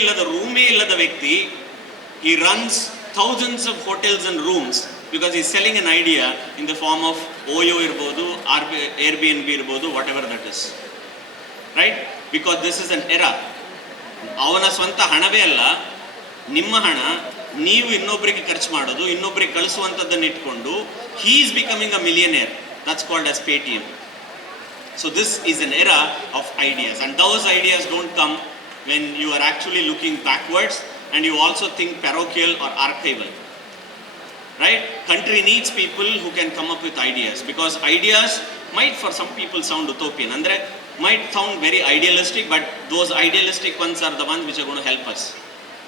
illada roomé illada vyakti, he runs thousands of hotels and rooms because he's selling an idea in the form of OYO irbodu, Airbnb irbodu, whatever that is, right? Because this is an era. ಅವನ ಸ್ವಂತ ಹಣವೇ ಅಲ್ಲ, ನಿಮ್ಮ ಹಣ ನೀವು ಇನ್ನೊಬ್ಬರಿಗೆ ಖರ್ಚು ಮಾಡೋದು, ಇನ್ನೊಬ್ಬರಿಗೆ ಕಳಿಸುವಂಥದ್ದನ್ನು ಇಟ್ಕೊಂಡು he is becoming a millionaire. That's called as Paytm. So this is an era of ideas, and those ideas don't come when you are actually looking backwards and you also think parochial or archival, right? Country needs people who can come up with ideas, because ideas might for some people sound utopian, andre might sound very idealistic, but those idealistic ones are the ones which are going to help us.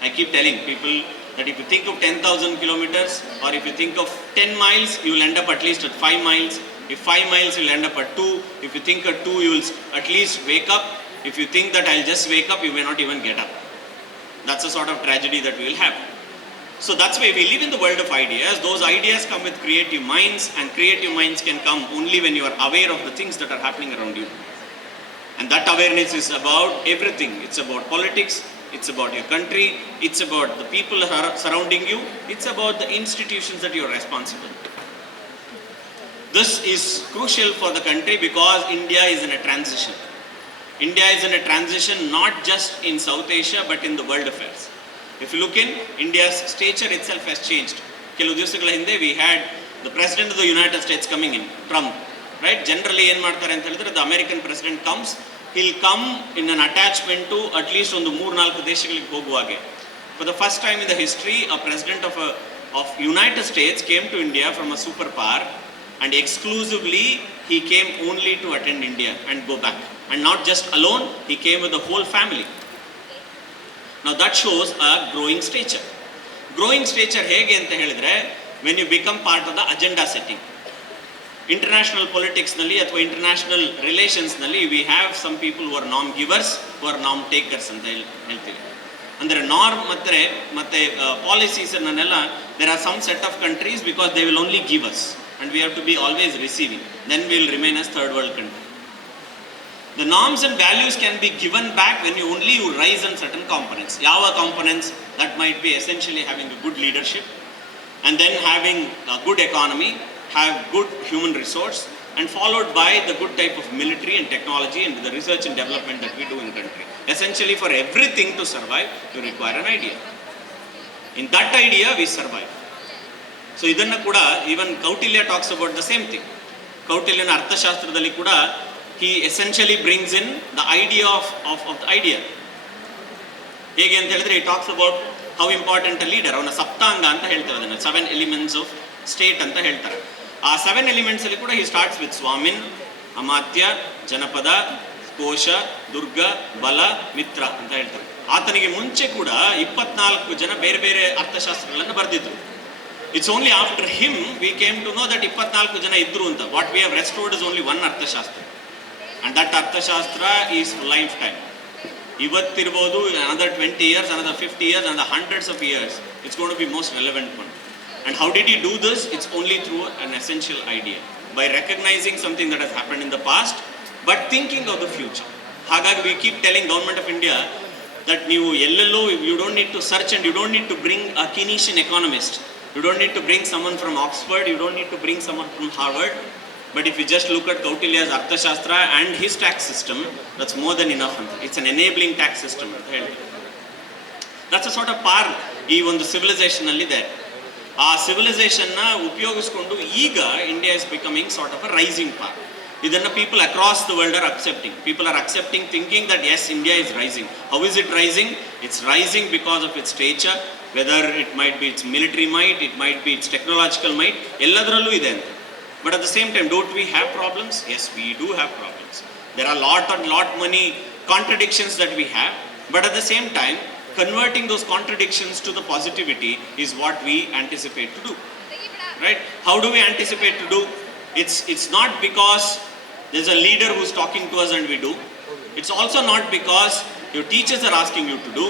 I keep telling people that if you think of 10,000 kilometers, or if you think of 10 miles, you will end up at least at 5 miles. If 5 miles, you will end up at 2. If you think at 2, you will at least wake up. If you think that I'll just wake up, you may not even get up. That's a sort of tragedy that we will have. So that's why we live in the world of ideas. Those ideas come with creative minds, and creative minds can come only when you are aware of the things that are happening around you. And that awareness is about everything. It's about politics, it's about your country, it's about the people surrounding you, it's about the institutions that you are responsible. This is crucial for the country because India is in a transition. India is in a transition not just in South Asia but in the world affairs. If you look in, India's stature itself has changed. ಕೆಲವು ದಿವಸಗಳ ಹಿಂದೆ we had the president of the United States coming in, Trump, right? Generally ಏನು ಮಾಡ್ತಾರೆ ಅಂತ ಹೇಳಿದ್ರೆ, the American president comes, he'll come in an attachment to at least ಒಂದು 3-4 ದೇಶಗಳಿಗೆ ಹೋಗುವಾಗೆ. For the first time in the history, a president of United States came to India from a superpower, and exclusively he came only to attend India and go back. And not just alone, he came with the whole family. Now that shows a growing stature. Growing stature hege anta helidre, when you become part of the agenda setting. International politics nalli athwa international relations nalli, we have some people who are norm givers, who are norm takers anta ಹೇಳ್ತೀವಿ. ಅಂದರೆ ನಾರ್ಮ್ ಮತ್ತೆ ಪಾಲಿಸೀಸ್ ಅನ್ನೆಲ್ಲ, there are some set of countries because they will only give us, and we have to be always receiving, then we will remain as third world country. The norms and values can be given back when you rise on certain components. Yava components? That might be essentially having a good leadership, and then having a good economy, have good human resource, and followed by the good type of military and technology and the research and development that we do in the country. Essentially, for everything to survive, you require an idea. In that idea, we survive. So idanna kuda, even Kautilya talks about the same thing. Kautilyana Arthashastradalli kuda, he essentially brings in the idea of the idea. Hege anta helidre, he talks about how important a leader, avana saptanga anta ಹೇಳ್ತಾರೆ ಅದನ್ನ, 7 elements of state anta ಹೇಳ್ತಾರೆ. ಆ 7 elements ಅಲ್ಲಿ ಕೂಡ he starts with Swamin, Amatya, Janapada, ಕೋಶ, ದುರ್ಗ, ಬಲ, ಮಿತ್ರ ಅಂತ ಹೇಳ್ತಾರೆ. ಆತನಿಗೆ ಮುಂಚೆ ಕೂಡ 24 ಜನ ಬೇರೆ ಬೇರೆ ಅರ್ಥಶಾಸ್ತ್ರಗಳನ್ನು ಬರೆದಿದ್ರು. It's only after him we came to know that 24 ಜನ ಇದ್ರು ಅಂತ. What we have restored is only one Arthashastra, and that Arthashastra is life time. ಇವತ್ತಿರ್ಬೋದು, another 20 years, another 50 years, another hundreds of years, it's going to be most relevant one. And how did he do this? It's only through an essential idea, by recognizing something that has happened in the past but thinking of the future. Hagagi we keep telling government of India that ನೀವು ಎಲ್ಲೆಲ್ಲೋ, you don't need to search, and you don't need to bring a Keynesian economist, you don't need to bring someone from Oxford, you don't need to bring someone from Harvard, but if you just look at Kautilya's Arthashastra and his tax system, that's more than enough. It's an enabling tax system ಅಂತ ಹೇಳಿ. That's a sort of par ಈ ಒಂದು civilization ಅಲ್ಲಿ ಇದೆ. ಆ ಸಿವಿಲೈಸೇಷನ್ನ ಉಪಯೋಗಿಸ್ಕೊಂಡು ಈಗ India is becoming sort of a rising power. ಇದನ್ನು people across the world are accepting. People are accepting, thinking that yes, India is rising. How is it rising? It's rising because of its stature, whether it might be its military might, it might be its technological might, ಎಲ್ಲದರಲ್ಲೂ ಇದೆ ಅಂತ. But at the same time, don't we have problems? Yes, we do have problems. There are lot money contradictions that we have, but at the same time converting those contradictions to the positivity is what we anticipate to do, right? How do we anticipate to do? It's not because there's a leader who's talking to us and we do. It's also not because your teachers are asking you to do.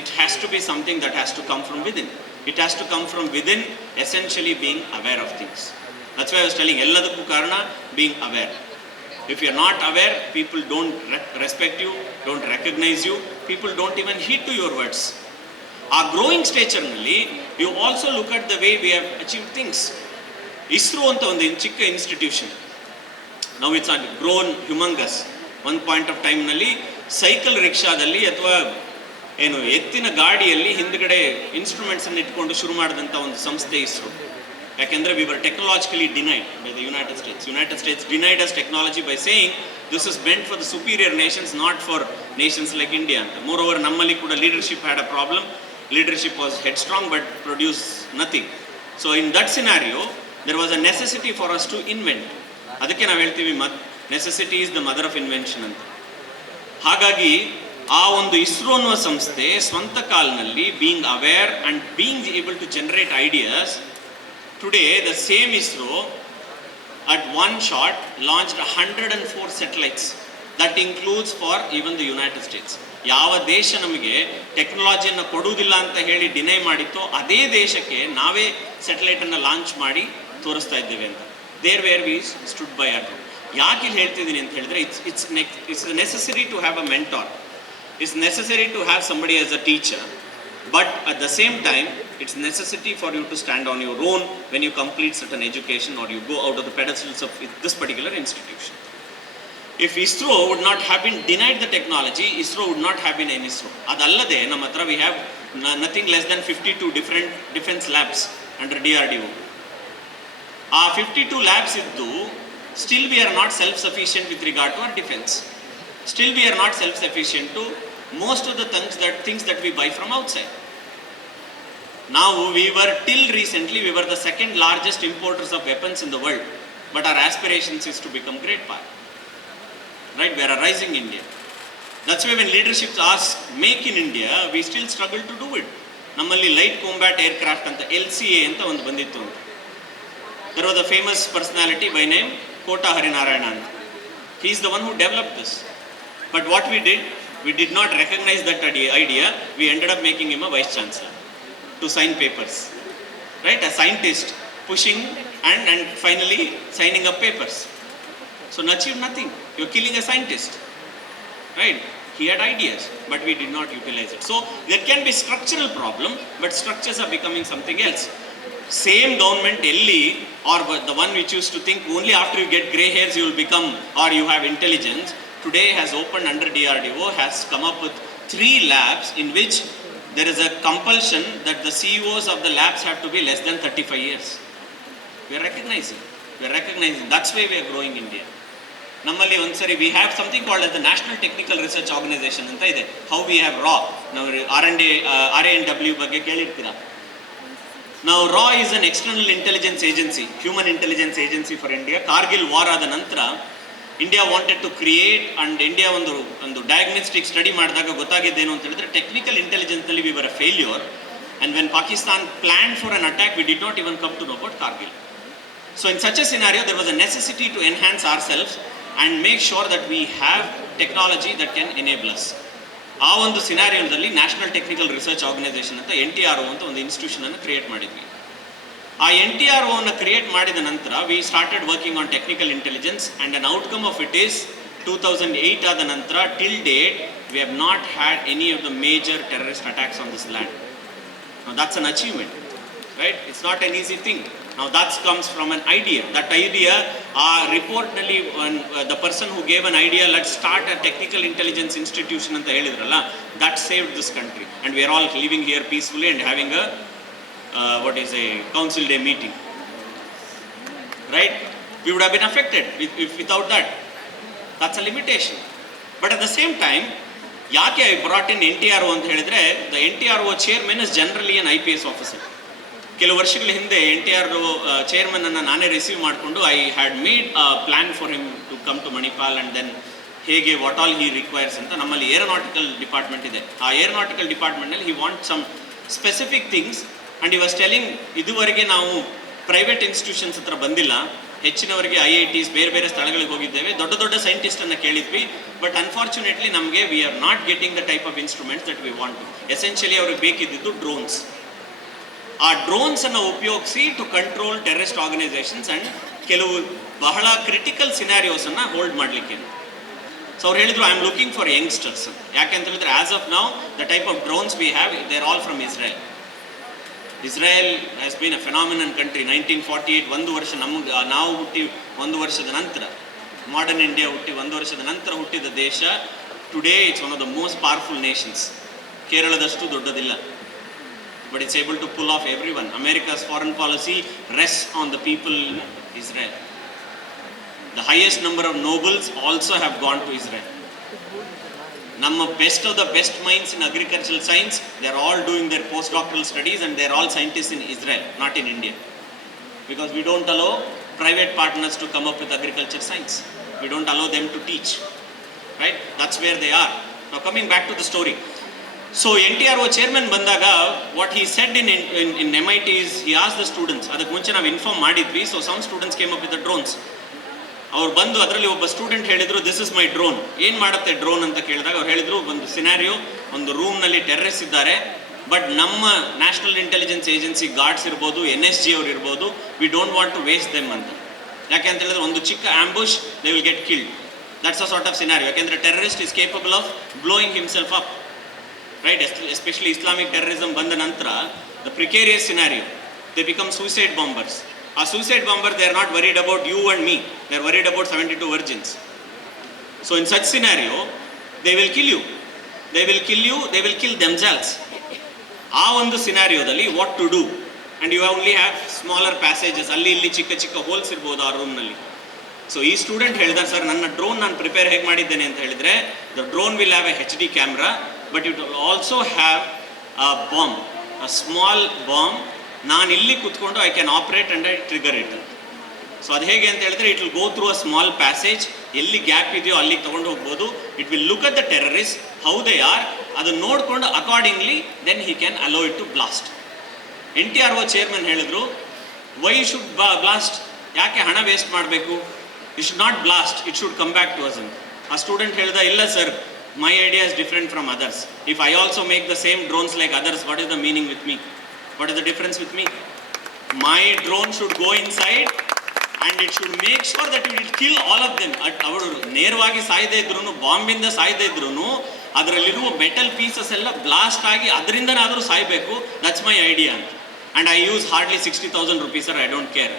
It has to be something that has to come from within. It has to come from within, essentially being aware of things. That's why I was telling, elladakku karana being aware. If you're not aware, people don't respect you, don't recognize you, people don't even heed to your words. Our growing stature nalli, you also look at the way we have achieved things. ISRO anta ಒಂದು ಚಿಕ್ಕ institution, now it's grown humongous. One point of time ನಲ್ಲಿ ಸೈಕಲ್ ರಿಕ್ಷಾದಲ್ಲಿ ಅಥವಾ ಏನು ಎತ್ತಿನ ಗಾಡಿಯಲ್ಲಿ ಹಿಂದ್ಗಡೆ ಇನ್ಸ್ಟ್ರೂಮೆಂಟ್ಸ್ ಅನ್ನು ಇಟ್ಕೊಂಡು ಶುರು ಮಾಡಿದಂಥ ಒಂದು ಸಂಸ್ಥೆ ಇಸ್ರೋ. ಯಾಕೆಂದರೆ we were technologically denied by the United States. United States denied us technology by saying this is meant for the superior nations, not for nations like India ಅಂತ. ಮೋರ್ ಓವರ್ ನಮ್ಮಲ್ಲಿ ಕೂಡ leadership had a problem. Leadership was headstrong but produce nothing. So in that scenario there was a necessity for us to invent. ಅದಕ್ಕೆ ನಾವು ಹೇಳ್ತೀವಿ necessity is the mother of invention ಅಂತ. ಹಾಗಾಗಿ ಆ ಒಂದು ISRO ಅನ್ನುವ ಸಂಸ್ಥೆ ಸ್ವಂತ ಕಾಲ್ನಲ್ಲಿ being aware and being able to generate ideas, today the same ISRO at one shot launched 104 satellites. That includes for even the United States. ಯಾವ ದೇಶ ನಮಗೆ ಟೆಕ್ನಾಲಜಿಯನ್ನು ಕೊಡುವುದಿಲ್ಲ ಅಂತ ಹೇಳಿ ಡಿನೈ ಮಾಡಿತ್ತೋ ಅದೇ ದೇಶಕ್ಕೆ ನಾವೇ ಸ್ಯಾಟಲೈಟನ್ನು ಲಾಂಚ್ ಮಾಡಿ ತೋರಿಸ್ತಾ ಇದ್ದೇವೆ ಅಂತ. There where we stood by at. ಯಾಕೆ ಇಲ್ಲಿ ಹೇಳ್ತಿದ್ದೀನಿ ಅಂತ ಹೇಳಿದ್ರೆ, it's necessary to have a mentor. It's necessary to have somebody as a teacher. But at the same time, it's necessity for you to stand on your own when you complete certain education or you go out of the pedestals of this particular institution. If ISRO would not have been denied the technology, ISRO would not have been an ISRO. Adallade ನಮ್ಮ ಹತ್ರ we have nothing less than 52 different defense labs under DRDO. ಆ 52 labs ಇದ್ದು still we are not self-sufficient with regard to our defense. Still we are not self-sufficient to most of the things that we buy from outside. Now we were till recently we were the second largest importers of weapons in the world, but our aspirations is to become great power. Right, we are a rising India. That's why when leadership asks make in India, we still struggle to do it. Nammalli light combat aircraft anta LCA anta ಒಂದು ಬಂದಿತ್ತು ಅಂತ. There was a famous personality by name Kota Harinarayana. He is the one who developed this. But what we did not recognize that idea. We ended up making him a vice chancellor to sign papers. Right, a scientist pushing and finally signing up papers. So achieved nothing. You're killing a scientist. Right, he had ideas but we did not utilize it. So there can be structural problem, but structures are becoming something else. Same government elli, or the one which used to think only after you get grey hairs you will become or you have intelligence, today has opened under DRDO, has come up with 3 labs in which there is a compulsion that the CEOs of the labs have to be less than 35 years. We are recognizing. That's why we are growing India. Nammalli ondsari we have something called as the National Technical Research Organization anta ide. How we have RAW. Now R&W ಬಗ್ಗೆ ಕೇಳಿರ್ತೀರಾ. Now RAW is an external intelligence agency, human intelligence agency for India. Kargil war ಆದ ನಂತರ India wanted to create and India ಒಂದು diagnostic study ಮಾಡಿದಾಗ ಗೊತ್ತಾಗಿದ್ದೇನು ಅಂತ ಹೇಳಿದ್ರೆ technical ಇಂಟೆಲಿಜೆನ್ಸ್ನಲ್ಲಿ we were a failure. And when Pakistan plan for an attack we did not even come to know about Kargil. So in such a scenario there was a necessity to enhance our self and make sure that we have technology that can enable us. ಆ ಒಂದು ಸಿನಾರಿಯೋದಲ್ಲಿ national technical research organisation ಅಂತ NTRO ಅಂತ ಒಂದು ಇನ್ಸ್ಟಿಟ್ಯೂಷನನ್ನು ಕ್ರಿಯೇಟ್ ಮಾಡಿದ್ವಿ. ಆ NTRO ಅನ್ನು ಕ್ರಿಯೇಟ್ ಮಾಡಿದ ನಂತರ we started working on technical intelligence and an outcome of it is 2008 ಆದ ನಂತರ till date we have not had any of the major terrorist attacks on this land. Now that's an achievement, right? It's not an easy thing. Now that comes from an idea. That idea, report nalli the person who gave an idea, let's start a technical intelligence institution anta helidralla, that saved this country. And we are all living here peacefully and having a council day meeting. Right? We would have been affected without that. That's a limitation. But at the same time, ಯಾಕೆ I brought in NTRO ಅಂತ ಹೇಳಿದ್ರೆ, the NTRO chairman is generally an IPS officer. ಕೆಲವು ವರ್ಷಗಳ ಹಿಂದೆ NTRO chairman ಅನ್ನು ನಾನೇ receive ಮಾಡಿಕೊಂಡು I had made a plan for him to come to Manipal and then ಹೇಗೆ ವಾಟ್ ಆಲ್ ಹಿ ರಿಕ್ವೈರ್ಸ್ ಅಂತ. ನಮ್ಮಲ್ಲಿ ಏರೋನಾಟಿಕಲ್ ಡಿಪಾರ್ಟ್ಮೆಂಟ್ ಇದೆ. ಆ ಏರೋನಾಟಿಕಲ್ ಡಿಪಾರ್ಟ್ಮೆಂಟ್ನಲ್ಲಿ he want some specific things and he was telling, ಇದುವರೆಗೆ ನಾವು ಪ್ರೈವೇಟ್ ಇನ್ಸ್ಟಿಟ್ಯೂಷನ್ಸ್ ಹತ್ರ ಬಂದಿಲ್ಲ, ಹೆಚ್ಚಿನವರಿಗೆ IITs ಬೇರೆ ಬೇರೆ ಸ್ಥಳಗಳಿಗೆ ಹೋಗಿದ್ದೇವೆ, ದೊಡ್ಡ ದೊಡ್ಡ ಸೈಂಟಿಸ್ಟನ್ನು ಕೇಳಿದ್ವಿ, ಬಟ್ ಅನ್ಫಾರ್ಚುನೇಟ್ಲಿ ನಮಗೆ we are not getting the type of instruments that we want. Essentially ಅವ್ರಿಗೆ ಬೇಕಿದ್ದು ಡ್ರೋನ್ಸ್. ಆ ಡ್ರೋನ್ಸನ್ನು ಉಪಯೋಗಿಸಿ to control terrorist organisations and ಕೆಲವು ಬಹಳ ಕ್ರಿಟಿಕಲ್ ಸಿನಾರಿಯೋಸನ್ನು ಹೋಲ್ಡ್ ಮಾಡಲಿಕ್ಕೆ. ಸೊ ಅವ್ರು ಹೇಳಿದ್ರು I am looking for youngsters. ಯಾಕೆಂತ ಹೇಳಿದ್ರೆ as of now the type of drones we have they are all from Israel. Israel has been a phenomenon country. 1948 ಒಂದು ವರ್ಷ ನಾವು ಹುಟ್ಟಿ ಒಂದು ವರ್ಷದ ನಂತರ, ಮಾಡರ್ನ್ ಇಂಡಿಯಾ ಹುಟ್ಟಿ ಒಂದು ವರ್ಷದ ನಂತರ ಹುಟ್ಟಿದ ದೇಶ. Today it's one of the most powerful nations. ಕೇರಳದಷ್ಟು ದೊಡ್ಡದಿಲ್ಲ, but it's able to pull off everyone. America's foreign policy rests on the people in Israel. The highest number of nobles also have gone to Israel. Namma best of the best minds in agricultural science, they are all doing their postdoctoral studies and they are all scientists in Israel, not in India. Because we don't allow private partners to come up with agriculture science. We don't allow them to teach. Right? That's where they are. Now coming back to the story. So NTRO chairman ಬಂದಾಗ what he said in MIT is he asked the students, ಅದಕ್ಕೆ ಮುಂಚೆ ನಾವು inform ಮಾಡಿದ್ವಿ. So some students came up with the drones. ಅವ್ರು ಬಂದು ಅದರಲ್ಲಿ ಒಬ್ಬ ಸ್ಟೂಡೆಂಟ್ ಹೇಳಿದ್ರು ದಿಸ್ ಇಸ್ ಮೈ ಡ್ರೋನ್. ಏನು ಮಾಡುತ್ತೆ ಡ್ರೋನ್ ಅಂತ ಕೇಳಿದಾಗ ಅವ್ರು ಹೇಳಿದ್ರು ಒಂದು ಸಿನಾರಿಯೋ, ಒಂದು ರೂಮ್ನಲ್ಲಿ ಟೆರ್ರರಿಸ್ಟ್ ಇದ್ದಾರೆ, ಬಟ್ ನಮ್ಮ ನ್ಯಾಷನಲ್ ಇಂಟೆಲಿಜೆನ್ಸ್ ಏಜೆನ್ಸಿ ಗಾರ್ಡ್ಸ್ ಇರ್ಬೋದು, NSG ಅವ್ರು ಇರ್ಬೋದು, we don't want to waste them ಅಂತ. ಯಾಕೆ ಅಂತ ಹೇಳಿದ್ರೆ ಒಂದು ಚಿಕ್ಕ ambush, they will get killed. That's a sort of scenario. ಯಾಕೆಂದರೆ terrorist is capable of blowing himself up. Right, especially Islamic terrorism ಬಂದ ನಂತರ the precarious scenario, they become suicide bombers. A suicide bomber, they are not worried about you and me, they are worried about 72 virgins. So in such scenario they will kill you, they will kill themselves. ಆ ಒಂದು ಸಿನಾರಿಯೋದಲ್ಲಿ what to do, and you only have smaller passages, ಅಲ್ಲಿ ಇಲ್ಲಿ ಚಿಕ್ಕ ಚಿಕ್ಕ ಹೋಲ್ಸ್ ಇರ್ಬೋದು ಆ ರೂಮ್ನಲ್ಲಿ. ಸೊ ಈ ಸ್ಟೂಡೆಂಟ್ ಹೇಳಿದಾರೆ, ಸರ್ ನನ್ನ ಡ್ರೋನ್ ನಾನು ಪ್ರಿಪೇರ್ ಹೇಗೆ ಮಾಡಿದ್ದೇನೆ ಅಂತ ಹೇಳಿದರೆ, the drone will have a HD camera, but it will also have a bomb, a small bomb. ನಾನು ಇಲ್ಲಿ ಕೂತ್ಕೊಂಡು I can operate and I trigger it. So ಅದು ಹೇಗೆ ಅಂತ ಹೇಳಿದ್ರೆ, it will go through a small passage, ಎಲ್ಲಿ gap ಇದೆಯೋ ಅಲ್ಲಿಗೆ ತೊಗೊಂಡು ಹೋಗ್ಬೋದು. It will look at the terrorist how they are, ಅದನ್ನು ನೋಡಿಕೊಂಡು accordingly then he can allow it to blast. NTRO chairman ಹೇಳಿದ್ರು, ವೈ ಶುಡ್ ಬ್ಲಾಸ್ಟ್, ಯಾಕೆ ಹಣ ವೇಸ್ಟ್ ಮಾಡಬೇಕು, you should not blast, it should come back to us ಅಂತ. ಆ student ಹೇಳ್ದ, ಇಲ್ಲ sir, my idea is different from others. If I also make the same drones like others, what is the meaning with me, what is the difference with me? My drone should go inside and it should make sure that it will kill all of them. ಅವರು ನೇರವಾಗಿ ಸಾಯದೇ ಇದ್ರು, ಬಾಂಬಿಂದ ಸಾಯದೇ ಇದ್ರು, ಅದರಲ್ಲಿರುವ metal pieces ಎಲ್ಲ ಬ್ಲಾಸ್ಟ್ ಆಗಿ ಅದರಿಂದನಾದರೂ ಸಾಯಬೇಕು. ದಟ್ಸ್ ಮೈ ಐಡಿಯಾ ಅಂತ. And I use hardly 60,000 rupees, sir, I don't care.